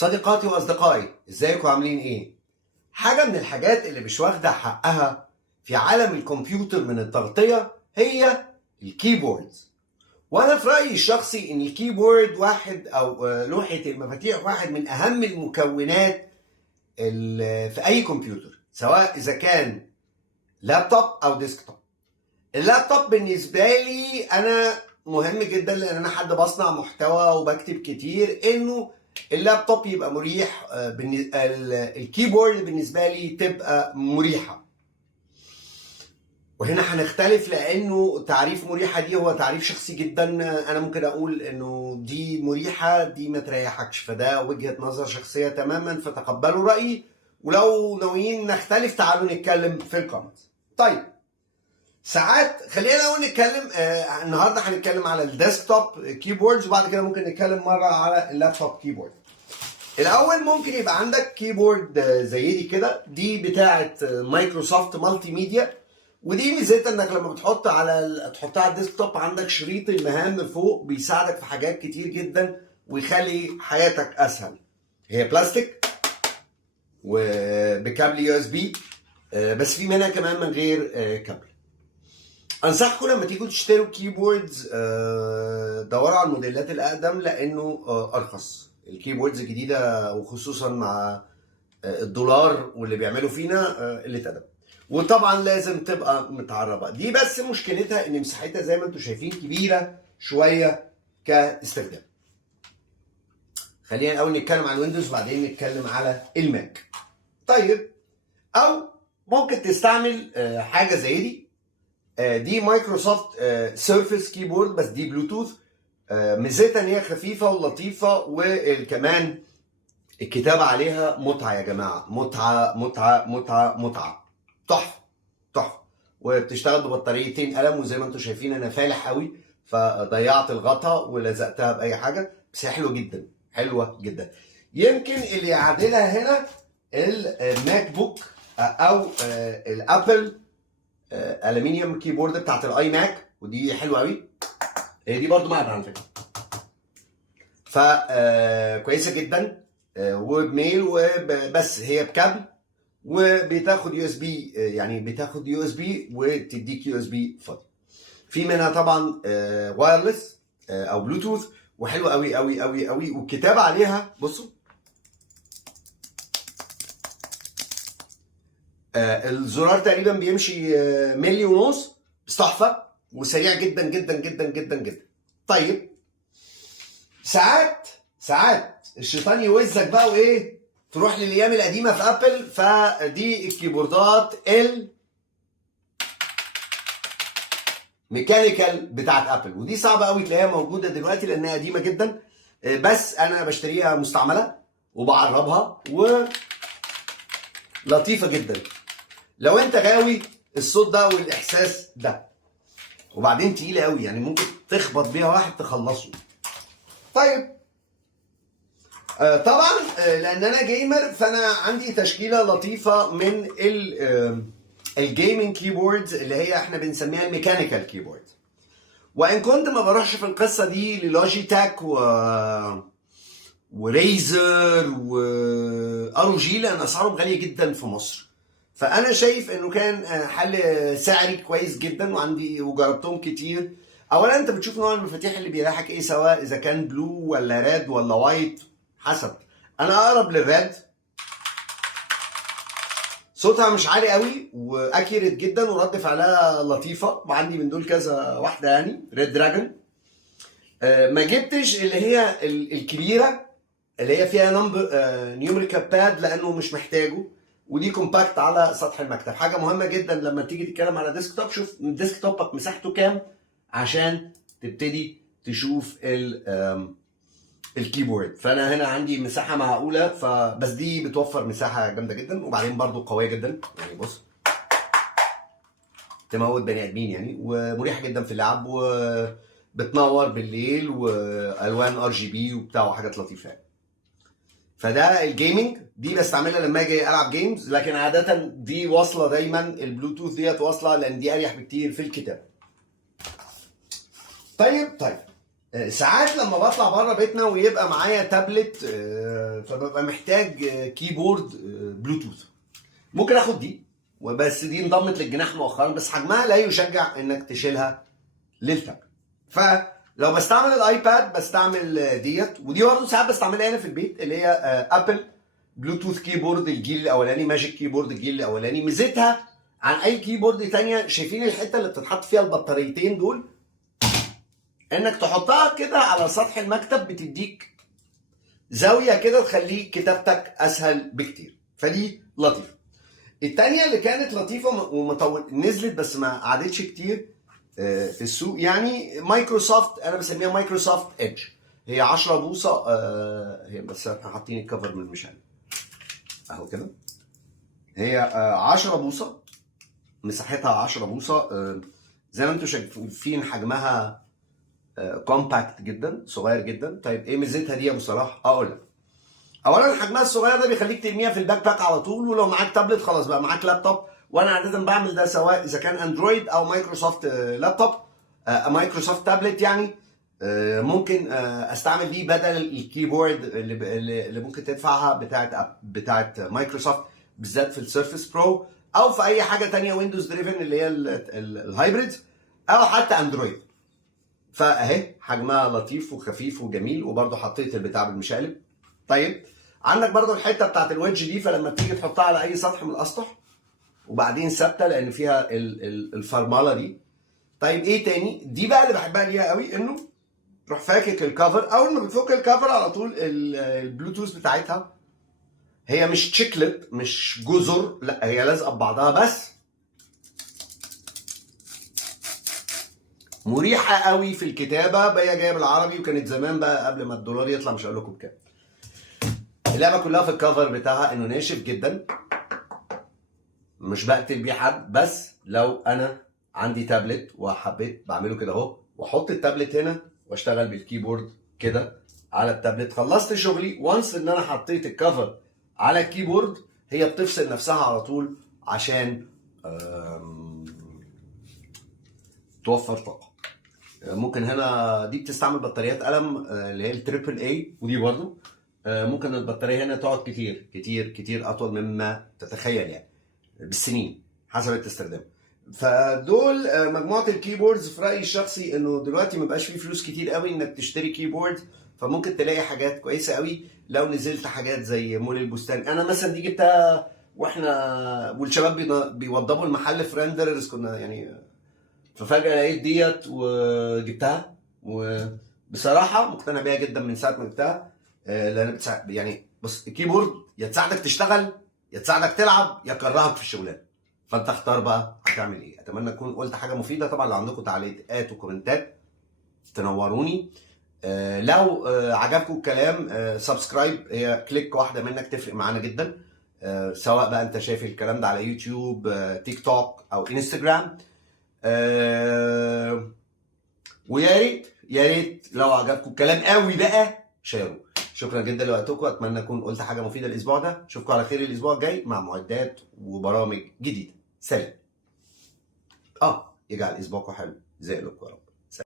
صديقاتي واصدقائي، ازيكم عاملين ايه؟ حاجه من الحاجات اللي مش واخده حقها في عالم الكمبيوتر من التغطيه هي الكيبورد. وانا في رايي الشخصي ان الكيبورد واحد او لوحه المفاتيح واحد من اهم المكونات في اي كمبيوتر، سواء اذا كان لابتوب او ديسكتوب. اللابتوب بالنسبه لي انا مهم جدا، لان انا حد بصنع محتوى وبكتب كتير، انه اللابتوب يبقى مريح. الكيبورد بالنسبه لي تبقى مريحه. وهنا هنختلف، لانه تعريف مريحه دي هو تعريف شخصي جدا. انا ممكن اقول انه دي مريحه، دي ما تريحكش، فده وجهه نظر شخصيه تماما، فتقبلوا رايي. ولو ناويين نختلف تعالوا نتكلم في الكومنت. طيب، ساعات خلينا اول نتكلم النهارده هنتكلم على الديسكتوب كيبوردز، وبعد كده ممكن نتكلم مره على اللابتوب كيبورد. الاول ممكن يبقى عندك كيبورد زي دي كده، دي بتاعه مايكروسوفت مالتي ميديا، ودي ميزتها انك لما تحطها على الديسكتوب عندك شريط المهام فوق بيساعدك في حاجات كتير جدا ويخلي حياتك اسهل. هي بلاستيك وبكابل يو اس بي، بس في منها كمان من غير كابل. انصحكم لما تيجوا تشتروا كيبوردز دوروا على الموديلات الاقدم، لانه ارخص. الكيبوردز الجديده وخصوصا مع الدولار واللي بيعملوا فينا قله ادب. وطبعا لازم تبقى متعربه. دي بس مشكلتها ان مساحتها زي ما انتم شايفين كبيره شويه كاستخدام. خلينا الاول نتكلم عن الويندوز وبعدين نتكلم على الماك. طيب، او ممكن تستعمل حاجه زي دي. دي مايكروسوفت سيرفيس كيبورد، بس دي بلوتوث. ميزتها ان هي خفيفه ولطيفه، وكمان الكتابه عليها متعه يا جماعه، متعه متعه متعه متعه، تحفه تحفه. وبتشتغل ببطاريتين قلم، وزي ما انتم شايفين انا فالح قوي فضيعت الغطا ولزقتها باي حاجه، بس هي حلوه جدا، حلوه جدا. يمكن اللي يعادلها هنا الماك بوك او الابل الومنيوم كيبورد بتاعت الاي ماك، ودي حلوه قوي. هي دي برضو معدن على فكره، ف كويسه جدا وبميل وبس. هي بكابل وبتاخد يو اس بي، يعني بتاخد يو اس بي وتديك يو اس بي فاضي. في منها طبعا وايرلس او بلوتوث، وحلوه قوي قوي قوي قوي. والكتابه عليها بصوا، الزرار تقريبا بيمشي ملي ونص، بس تحفه وسريع جدا جدا جدا جدا جدا. طيب، ساعات الشيطان يوزك بقى وايه، تروح للايام القديمه في ابل، فدي الكيبوردات الميكانيكال بتاعت ابل، ودي صعبه قوي تلاقيها موجوده دلوقتي لانها قديمه جدا. بس انا بشتريها مستعمله وبعربها ولطيفه جدا لو انت غاوي الصوت ده والاحساس ده. وبعدين تقيله قوي، يعني ممكن تخبط بيها واحد تخلصه. طيب، طبعا لان انا جيمر، فانا عندي تشكيله لطيفه من الجيمنج كيبوردز اللي هي احنا بنسميها الميكانيكال كيبورد. وان كنت ما بروحش في القصه دي للوجيتك وريزر واروجي، لان اسعارهم غاليه جدا في مصر. فانا شايف انه كان حل سعري كويس جدا، وجربتهم كتير. اولا انت بتشوف نوع المفاتيح اللي بيريحك ايه، سواء اذا كان بلو ولا ريد ولا وايت، حسب. انا اقرب للريد، صوتها مش عالي قوي واكيرت جدا ورد فعلها لطيفه، وعندي من دول كذا واحده، يعني ريد دراجون. ما جبتش اللي هي الكبيره اللي هي فيها نيومريكال باد، لانه مش محتاجه. ودي كومباكت على سطح المكتب. حاجه مهمه جدا لما تيجي تتكلم على ديسكتوب، شوف ديسكتوبك مساحته كام عشان تبتدي تشوف الكيبورد. فانا هنا عندي مساحه معقوله، بس دي بتوفر مساحه جامده جدا، وبعدين برضو قويه جدا. يعني بص، تموت بني ادمين يعني، ومريحه جدا في اللعب، وبتنور بالليل، والوان ار جي بي وبتاع، وحاجات لطيفه يعني. فده الجيمنج، دي بستعملها لما اجي العب جيمز، لكن عاده دي واصله دايما، البلوتوث ديت واصله، لان دي اريح بكتير في الكتابه. طيب، ساعات لما بطلع بره بيتنا ويبقى معايا تابلت فببقى محتاج كيبورد بلوتوث. ممكن اخد دي، وبس دي انضمت للجناح مؤخرا، بس حجمها لا يشجع انك تشيلها للتابلت. فلو بستعمل الايباد بستعمل ديت، ودي برضه ساعات بستعملها هنا في البيت، اللي هي ابل بلوتوث كيبورد الجيل الاولاني، ماجيك كيبورد الجيل الاولاني. ميزتها عن اي كيبورد تانية، شايفين الحته اللي بتتحط فيها البطاريتين دول؟ انك تحطها كده على سطح المكتب بتديك زاويه كده تخليك كتابتك اسهل بكتير، فدي لطيفه. التانية اللي كانت لطيفه نزلت بس ما قعدتش كتير في السوق، يعني مايكروسوفت، انا بسميها مايكروسوفت ايدج. هي 10 بوصه، هي بس احنا حاطين الكفر من المشعل اهو كده. هي 10 بوصه، مساحتها 10 بوصه، زي ما انتم شايفين حجمها كومباكت جدا، صغير جدا. طيب ايه ميزتها دي يا ابو صلاح؟ اقول لك. اولا حجمها الصغير ده بيخليك ترميها في الباك باك على طول، ولو معاك تابلت خلاص بقى معاك لابتوب. وانا عاده بعمل ده سواء اذا كان اندرويد او مايكروسوفت لابتوب، مايكروسوفت تابلت يعني. ممكن استعمل بيه بدل الكيبورد اللي ممكن تدفعها بتاعت مايكروسوفت، بالذات في السيرفس برو، او في اي حاجه تانية ويندوز دريفن اللي هي الهايبريد، او حتى اندرويد. فاهي حجمها لطيف وخفيف وجميل، وبرده حطيت البتاع بالمشقلب. طيب عندك برده الحته بتاعت الويدج دي، فلما تيجي تحطها على اي سطح من الاسطح، وبعدين ثابته لان فيها الفرمله دي. طيب ايه تاني؟ دي بقى اللي بحبها ليها قوي، انه تروح فاكك الكفر. اول ما بتفك الكفر على طول البلوتوث بتاعتها، هي مش تشيكلت، مش جزر، لا هي لازقه ببعضها، بس مريحه قوي في الكتابه. هي جايه بالعربي، وكانت زمان بقى قبل ما الدولار يطلع، مش هقول لكم بكام. اللعبه كلها في الكفر بتاعها انه ناشف جدا، مش بقتل بيه حد. بس لو انا عندي تابلت وحبيت بعمله كده اهو، واحط التابلت هنا واشتغل بالكيبورد كده على التابلت، خلصت شغلي. وانس ان انا حطيت الكفر على الكيبورد، هي بتفصل نفسها على طول عشان توفر طاقه. ممكن هنا دي بتستعمل بطاريات قلم اللي هي التريبل اي، ودي برضه ممكن البطاريه هنا تقعد كتير كتير كتير، اطول مما تتخيل يعني، بالسنين حسب الاستخدام. فدول مجموعه الكيبوردز. في رايي الشخصي انه دلوقتي ما بقاش فيه فلوس كتير قوي انك تشتري كيبورد، فممكن تلاقي حاجات كويسه قوي لو نزلت حاجات زي مول البستان. انا مثلا دي جبتها واحنا والشباب بيوضبوا المحل في ريندرز، كنا يعني، ففجاه لقيت ديت وجبتها، وبصراحه مقتنع بيها جدا من ساعه ما جبتها. لان يعني بص، الكيبورد يا تساعدك تشتغل، يا تساعدك تلعب، يا تكرهك في الشغلانه. فانت اختار بقى هتعمل ايه. اتمنى اكون قلت حاجه مفيده. طبعا لو عندكم تعليقات وكومنتات تنوروني. لو عجبكم الكلام سبسكرايب، هي كليك واحده منك تفرق معانا جدا. سواء بقى انت شايف الكلام ده على يوتيوب، تيك توك، او انستجرام. ويا ريت يا ريت لو عجبكم الكلام قوي بقى شيروه. شكرا جدا لوقتكم، اتمنى اكون قلت حاجه مفيده الاسبوع ده. اشوفكم على خير الاسبوع الجاي مع معدات وبرامج جديده. سلام. يجعل اسبوعكم حلو زي قلوبكم يا رب.